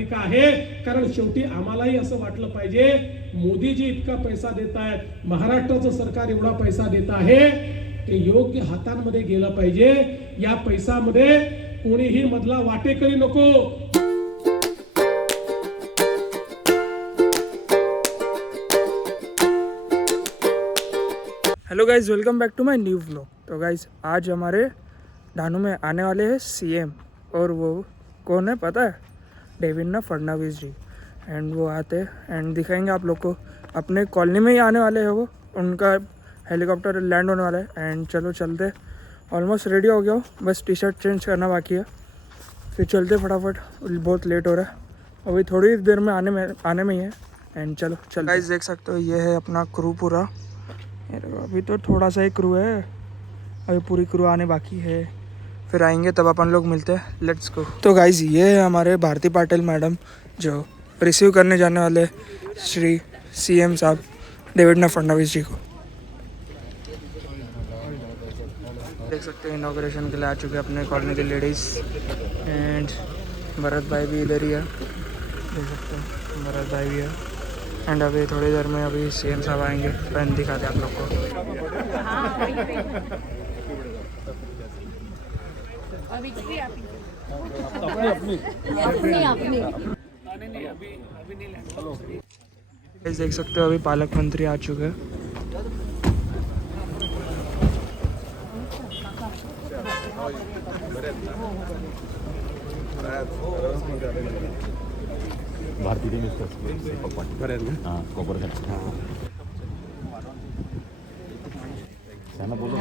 नगरपालिका आहे, कारण शेवटी आम्हालाही असं वाटलं पाहिजे मोदीजी इतका पैसा देत आहेत, महाराष्ट्राचं सरकार एवढा पैसा देत आहे, ते योग्य हातांमध्ये गेलं पाहिजे. या पैशामध्ये कोणीही मधला वाटेकरी नको. Hello guys, welcome back to my new vlog. तो गाइज आज हमारे धानू में आने वाले हैं सीएम, और वो कौन है पता है? देवेंद्र फडणवीस जी. एंड वो आते एंड दिखाएंगे आप लोग को. अपने कॉलोनी में ही आने वाले हैं वो, उनका हेलीकॉप्टर लैंड होने वाला है. एंड चलो चलते, ऑलमोस्ट रेडी हो गया हो, बस टी शर्ट चेंज करना बाकी है, फिर चलते फटाफट, बहुत लेट हो रहा है. अभी थोड़ी देर में आने में ही है. एंड चलो गाइज देख सकते हो, ये है अपना क्रू पूरा. अभी तो थोड़ा सा ही क्रू है, अभी पूरी क्रू आने बाकी है, फिर आएंगे तब अपन लोग मिलते हैं. Let's go. तो गाइज ये है हमारे भारती पाटिल मैडम जो रिसीव करने जाने वाले श्री सीएम साहब देवेंद्र फडणवीस जी को. देख सकते हैं इनॉग्रेशन के लिए आ चुके हैं अपने कॉलोनी के लेडीज़. एंड भरत भाई भी इधर ही है, देख सकते हैं भरत भाई भी है. एंड अभी थोड़ी देर में अभी सीएम साहब आएंगे, पेन दिखाते आप लोग को. देख सकते हो अभी पालक मंत्री आ चुके हैं. भारतीय बोलो.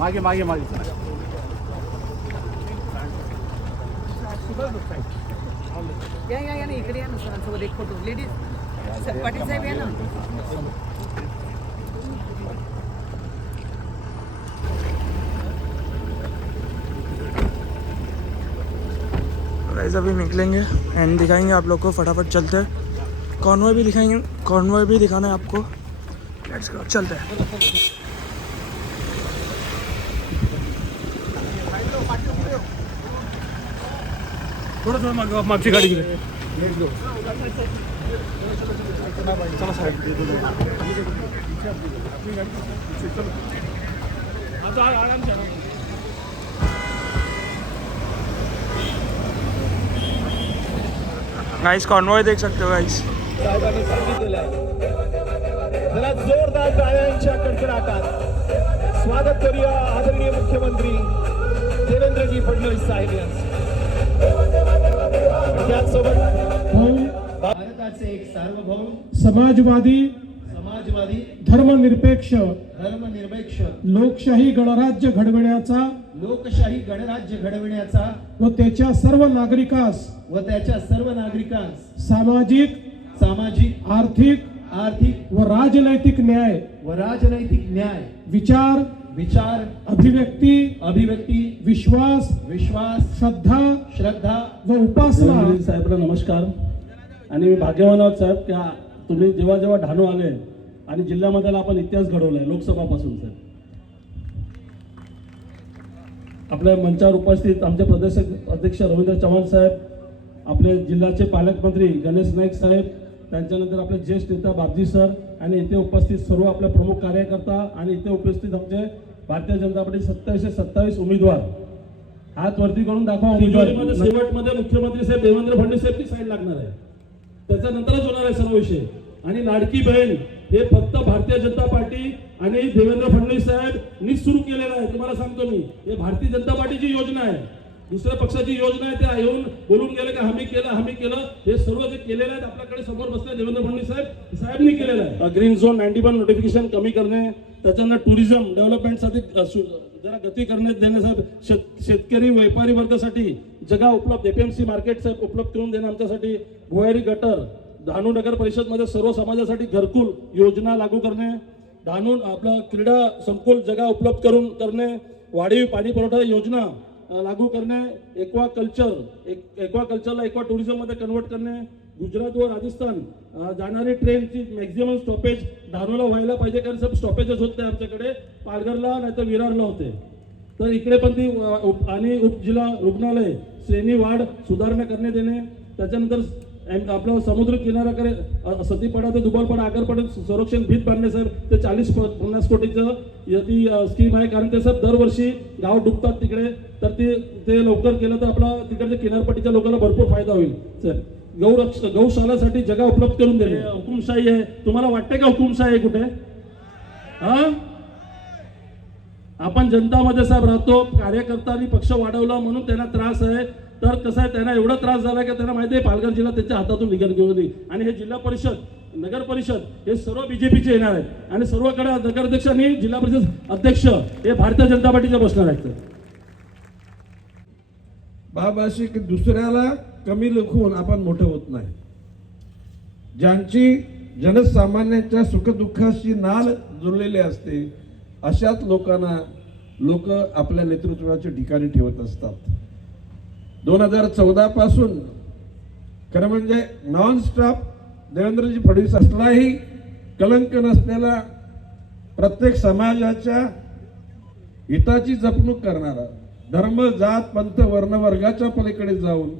मागे मागे मागे या ना इकडे या ना सरांसोबत एक फोटो. लेडीज पाटील साहेब या ना. गाइस अभी निकलेंगे एंड दिखाएंगे आप लोग को. फटाफट चलते हैं. कॉन्वॉय भी दिखाएंगे, कॉन्वॉय भी दिखाना है आपको. लेट्स गो, चलते हैं. थोडं मागची गाडी गेली. गाइस कॉन्वॉय देख सकते हो गाइस. साहेबांनी सांगितलेलं आहे. जरा जोरदार टाळ्यांच्या कडकडाटात स्वागत करूया आदरणीय मुख्यमंत्री देवेंद्रजी फडणवीस साहेब यांचं. त्याचसोबत भारताचे एक सार्वभौम समाजवादी धर्मनिरपेक्ष लोकशाही गणराज्य घडविण्याचा व त्याच्या सर्व नागरिकांस सामाजिक आर्थिक व राजनैतिक न्याय विचार अभिव्यक्ती विश्वास श्रद्धा व उपासना. साहेबांना नमस्कार. आणि मी भाग्यवान आहोत साहेब की तुम्ही जेव्हा ढाणू आले आणि जिल्ह्यामध्ये आपण इतिहास घडवलाय लोकसभापासून. साहेब आपल्या मंचावर उपस्थित आमचे प्रदेश अध्यक्ष रवींद्र चव्हाण साहेब, आपले जिल्ह्याचे पालकमंत्री गणेश नाईक साहेब, त्यांच्यानंतर आपले ज्येष्ठ नेता बापजी सर, आणि इथे उपस्थित सर्व आपले प्रमुख कार्यकर्ता, आणि इथे उपस्थित आमचे भारतीय जनता पार्टी 27 उमेदवार. हात वरती करून दाखवा. शेवटमध्ये मुख्यमंत्री साहेब देवेंद्र फडणवीस साहेबची साईड लागणार आहे, त्याच्यानंतरच होणार आहे सर्व विषय. आणि लाडकी बहीण हे फक्त भारतीय जनता पार्टी आणि देवेंद्र फडणवीस साहेब नी सुरू केलेलं आहे. तुम्हाला सांगतो मी, हे भारतीय जनता पार्टीची योजना आहे. दुसऱ्या पक्षाची योजना आहे त्या येऊन बोलून गेले का आम्ही केलं हे सर्व जे केलेलं आहे आपल्याकडे समोर बसले देवेंद्र फडणवीस साहेबांनी केलेलं आहे. ग्रीन झोन 91 नोटिफिकेशन कमी करणे, त्याच्यानं टुरिझम डेव्हलपमेंटसाठी जरा गती देण्यासाठी शेतकरी व्यापारी वर्गासाठी जगा उपलब्ध एपीएमसी मार्केट उपलब्ध करून देणं आमच्यासाठी, भुयारी गटर, डहाणू नगर परिषदमध्ये सर्व समाजासाठी घरकुल योजना लागू करणे, डहाणू आपला क्रीडा संकुल जगा उपलब्ध करणे, वाढीव पाणी पुरवठा योजना लागू करणे, एक्वा कल्चरला एक्वा टुरिझममध्ये कन्वर्ट करणे, गुजरात व राजस्थान जाणारी ट्रेनची मॅक्झिमम स्टॉपेज डहाणूला व्हायला पाहिजे, कारण सब स्टॉपेजेस होते आमच्याकडे, पालघरला नाही तर विरारला होते, तर इकडे पण ती आणि उपजिल्हा रुग्णालय श्रेणी वाढ सुधारणा करण्यात येणे, त्याच्यानंतर आपला समुद्र किनाऱ्याकडे सतीपाडा ते दुबलपाडा आगरपाडा संरक्षण भीत बांधणे साहेब ते 40-50 कोटीचं ती स्कीम आहे, कारण ते साहेब दरवर्षी गाव डुबतात तिकडे, तर ते लवकर केलं तर आपला तिकडच्या किनारपट्टीच्या लोकांना भरपूर फायदा होईल. सर गौशालासाठी जगा उपलब्ध करून देणे. हुकुमशाही आहे, तुम्हाला वाटते का हुकुमशाही आहे कुठे? आपण जनतामध्ये साहेब राहतो, कार्यकर्त्यांनी पक्ष वाढवला म्हणून त्यांना त्रास आहे, तर कसं आहे त्यांना एवढा त्रास झाला की त्यांना माहिती आहे पालघर जिल्हा त्यांच्या हातातून निघून गेली, आणि हे जिल्हा परिषद नगर परिषद हे सर्व बीजेपीचे येणार आहेत आणि सर्वकडे नगराध्यक्ष आणि जिल्हा परिषद अध्यक्ष हे भारतीय जनता पार्टीचे बसणार आहेत. बाबाशी दुसऱ्याला कमी लेखून आपण मोठे होत नाही. ज्यांची जनसामान्यांच्या सुखदुःखाशी नाळ जुळलेली असते अशाच लोकांना लोक आपल्या नेतृत्वाच्या ठिकाणी ठेवत असतात. 2014 पासून खरं म्हणजे नॉनस्टॉप देवेंद्रजी फडणवीस असलाही कलंक नसलेला, प्रत्येक समाजाच्या हिताची जपणूक करणारा, धर्म जात पंथ वर्ण वर्गाच्या पलीकडे जाऊन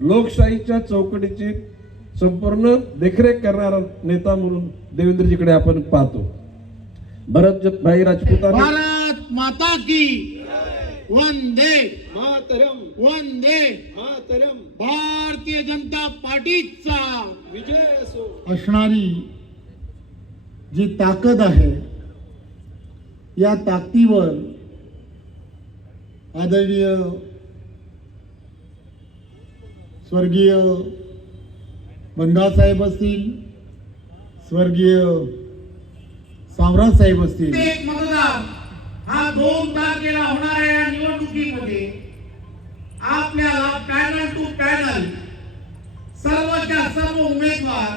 लोकशाहीच्या चौकटीची संपूर्ण देखरेख करणारा नेता म्हणून देवेंद्रजीकडे आपण पाहतो. भरतभाई राजपुतांनी भारत माता की वंदे मातरम वंदे मातरम भारतीय जनता पार्टीचा विजय असो. असणारी जी ताकद आहे या ताकदीवर आदरणीय स्वर्गीय बंडा साहेब असतील, स्वर्गीय साम्राज साहेब असतील, एक मतदार हा 2 तारखेला होणाऱ्या निवडणुकीमध्ये आपल्याला पॅनल टू पॅनल सर्वच्या सर्व उमेदवार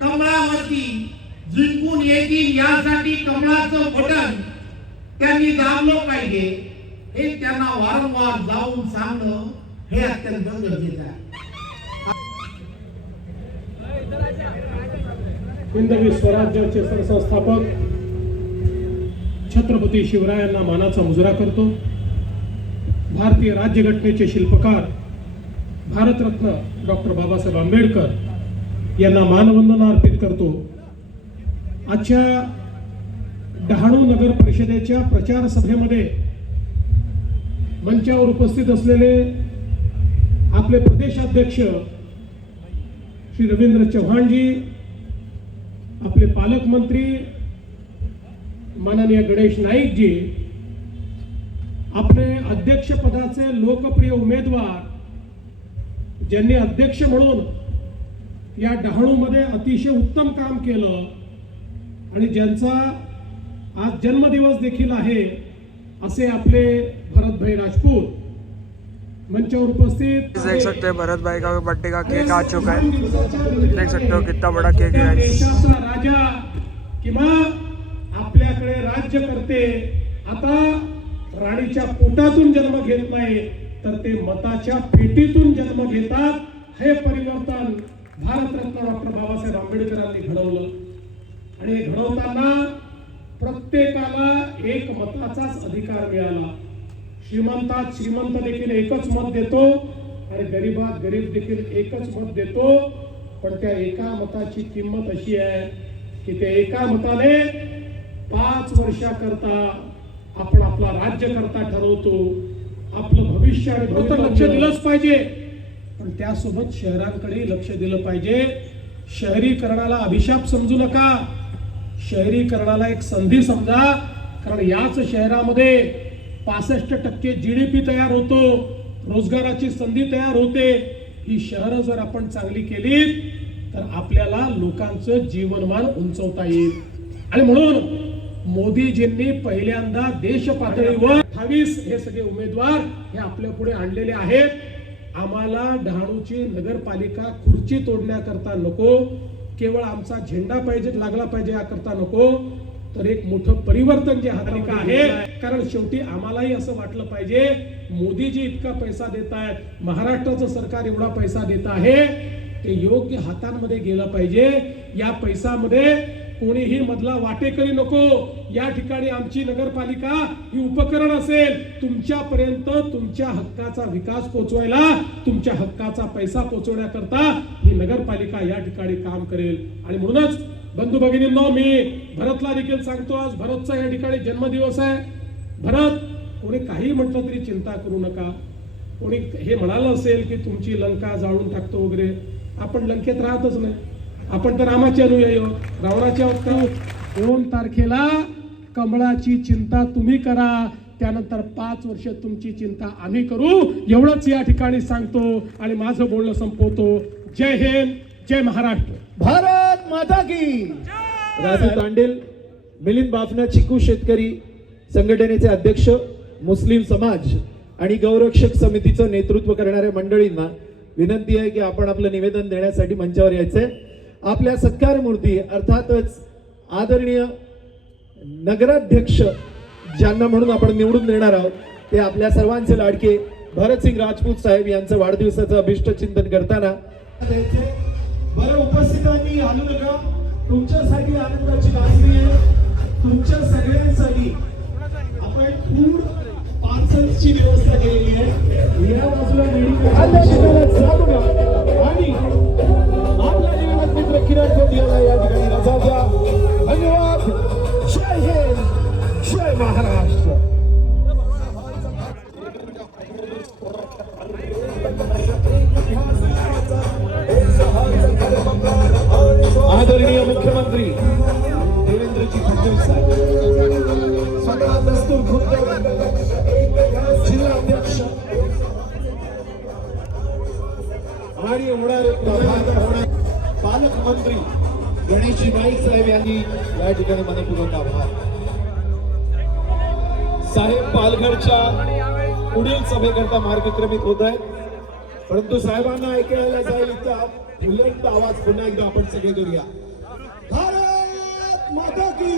कमळावरती जिंकून येतील यासाठी कमळाचं बटन त्यांनी दाबलं पाहिजे हे त्यांना वारंवार जाऊन सांगणं हे अत्यंत गरजेचं आहे. हिंदवी स्वराज्याचे सरसंस्थापक छत्रपती शिवरायांना मानाचा मुजरा करतो. भारतीय राज्यघटनेचे शिल्पकार भारतरत्न डॉक्टर बाबासाहेब आंबेडकर यांना मानवंदना अर्पित करतो. आजच्या डहाणू नगर परिषदेच्या प्रचार सभेमध्ये मंचावर उपस्थित असलेले आपले प्रदेशाध्यक्ष श्री रवींद्र चव्हाणजी, आपले पालकमंत्री माननीय गणेश नाईक जी, आपले अध्यक्ष पदाचे लोकप्रिय उमेदवार ज्यांनी अध्यक्ष म्हणून या डहाणूमध्ये अतिशय उत्तम काम केलं आणि ज्यांचा आज जन्मदिवस देखील आहे असे आपले भरतभाई राजपूत मंचावर उपस्थित. देख सकते हैं भरत भाई का बर्थडे का केक आ चुका है, देख सकते हो कितना बड़ा केक है. देशाचा राजा किंवा आपल्याकडे राज्य करते आता राणीच्या पोटातून जन्म घेत नाही तर ते मताच्या पेटीतून जन्म घेतात. हे परिवर्तन भारतरत्न डॉक्टर बाबासाहेब आंबेडकरांनी घडवलं आणि हे घडवताना प्रत्येकाला एक मताचाच अधिकार मिळाला. श्रीमंतात श्रीमंत देखील एकच मत देतो आणि गरीबात गरीब देखील एकच मत देतो. पण त्या एका मताची किंमत अशी आहे की त्या एका मताने 5 वर्षाकरता आपण आपला राज्यकर्ता ठरवतो. आपलं भविष्य आणि भविष्य लक्ष दिलंच पाहिजे, पण त्यासोबत शहरांकडे लक्ष दिलं पाहिजे. शहरीकरणाला अभिशाप समजू नका, शहरीकरणाला एक संधी समजा. कारण याच शहरामध्ये 65% GDP तयार होतो रोजगाराची संधी तयार होते. ही शहरं जर आपण चांगली केली तर आपल्याला लोकांचं जीवनमान उंचवता येईल. आणि म्हणून मोदीजींनी पहिल्यांदा देश पातळीवर 28 हे सगळे उमेदवार हे आपल्या पुढे आणलेले आहेत. आम्हाला डहाणूची नगरपालिका खुर्ची तोडण्याकरता नको, केवळ आमचा झेंडा पाहिजे लागला पाहिजे याकरता नको, तर एक मोठं परिवर्तन जे हातालिका आहे. कारण शेवटी आम्हालाही असं वाटलं पाहिजे मोदीजी इतका पैसा देत आहेत, महाराष्ट्राचं सरकार एवढा पैसा देत आहे, ते योग्य हातांमध्ये गेलं पाहिजे. या पैशामध्ये कोणीही मधला वाटेकरी नको. या ठिकाणी आमची नगरपालिका ही उपकरण असेल तुमच्यापर्यंत तुमच्या हक्काचा विकास पोहोचवायला, तुमच्या हक्काचा पैसा पोहोचवण्याकरता ही नगरपालिका या ठिकाणी काम करेल. आणि म्हणूनच बंधू भगिनींनो, मी भरतला देखील सांगतो, आज भरतचा या ठिकाणी जन्मदिवस आहे. भरत, कोणी काही म्हटलं तरी चिंता करू नका. कोणी हे म्हणालं असेल की तुमची लंका जाळून टाकतो वगैरे, आपण लंकेत राहतच नाही. आपण तर रामाचे अनुयायी आहोत, रावणाचे आहोत. 2 तारखेला कमळाची चिंता तुम्ही करा, त्यानंतर 5 वर्ष तुमची चिंता आम्ही करू, एवढंच या ठिकाणी सांगतो आणि माझं बोलणं संपवतो. जय हिंद, जय महाराष्ट्र. भारत माता की. राजू तांडेल, मिलिंद बाफना, चिकू शेतकरी संघटनेचे अध्यक्ष, मुस्लिम समाज आणि गौरक्षक समितीचं नेतृत्व करणाऱ्या मंडळींना विनंती आहे की आपण आपलं निवेदन देण्यासाठी मंचावर यायचंय. आपल्या सत्कार मूर्ती अर्थातच आदरणीय नगराध्यक्ष ज्यांना म्हणून आपण निवडून देणार आहोत ते आपल्या सर्वांचे लाडके भरतसिंग राजपूत साहेब यांचं वाढदिवसाचं अभिष्ट चिंतन करताना बरं, उपस्थितांनी आलू नका. तुमच्यासाठी आनंदाची लाजमी आहे. तुमच्या सगळ्यांसाठी आपण फूड पार्सलची व्यवस्था केलेली आहे. या बाजूला मेडिकल आणि आपला जीवनात मित्र किरण कोदियाला या ठिकाणी रजा द्या. धन्यवाद. जय हिंद, जय महाराष्ट्र. आदरणीय मुख्यमंत्री देवेंद्रजी फडणवीस साहेब, स्वतः दस्तूर खुर्द जिल्हा अध्यक्ष आणि होणारे पालकमंत्री गणेशजी नाईक साहेब यांनी या ठिकाणी मनपूर्वक आभार. साहेब पालघरच्या पुढील सभेकरता मार्गक्रमित होत आहेत, परंतु साहेबांना ऐकायला जाईल इतका बुलंद आवाज पुन्हा एकदा आपण सगळे करूया. भारत माता की.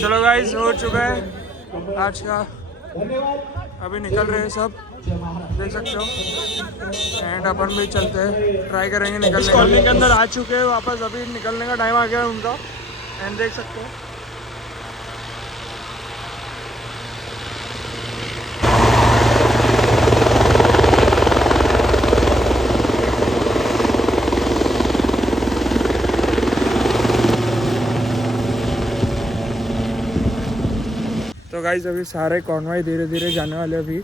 चलो गाइस, हो चुका है आज का. अभी निकल रहे हैं सब, देख सकते हो. एंड अपन भी चलते हैं, ट्राई करेंगे निकलने. कॉलोनी के अंदर आ चुके हैं वापस, अभी निकलने का टाइम आ गया है उनका. एंड देख सकते हो तो गाइस अभी सारे कॉन्वॉय धीरे धीरे जाने वाले. अभी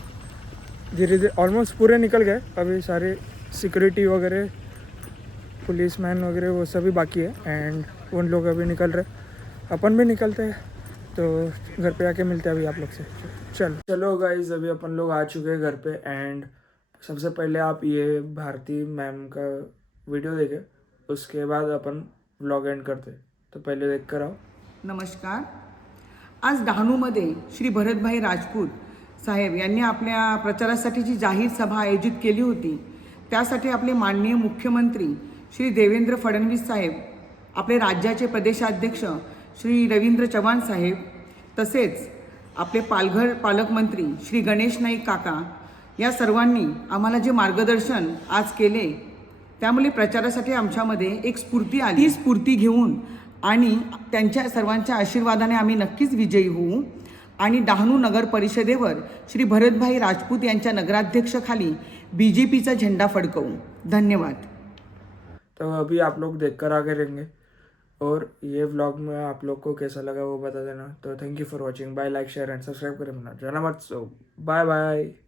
धीरे धीरे ऑलमोस्ट पूरे निकल गए. अभी सारे सिक्योरिटी वगैरह, पुलिसमैन वगैरह वो सभी बाकी है. एंड उन लोग अभी निकल रहे, अपन भी निकलते हैं. तो घर पे आके मिलते हैं अभी आप लोग से. चलो गाइस, अभी अपन लोग आ चुके हैं घर पे. एंड सबसे पहले आप ये भारती मैम का वीडियो देखें, उसके बाद अपन व्लॉग एंड करते. तो पहले देख कर आओ. नमस्कार. आज डहाणूमध्ये श्री भरतभाई राजपूत साहेब यांनी आपल्या प्रचारासाठी जी जाहीर सभा आयोजित केली होती, त्यासाठी आपले माननीय मुख्यमंत्री श्री देवेंद्र फडणवीस साहेब, आपले राज्याचे प्रदेशाध्यक्ष श्री रवींद्र चव्हाण साहेब, तसेच आपले पालघर पालकमंत्री श्री गणेश नाईक काका, या सर्वांनी आम्हाला जे मार्गदर्शन आज केले, त्यामुळे प्रचारासाठी आमच्यामध्ये एक स्फूर्ती आली. ती स्फूर्ती घेऊन आणि त्यांच्या सर्वांच्या आशीर्वादाने आम्ही नक्कीच विजयी होऊ आणि डहाणू नगर परिषदेवर श्री भरतभाई राजपूत यांच्या नगराध्यक्षखाली बीजेपीचा झेंडा फडकवू. धन्यवाद. तो अभी आप लोग देख कर आगे रहेंगे और ये व्लॉग में आप लोग को कैसा लगा वो बता देना. तो thank you for watching. Bye. Like, share and subscribe करें. जाना मत. So bye bye.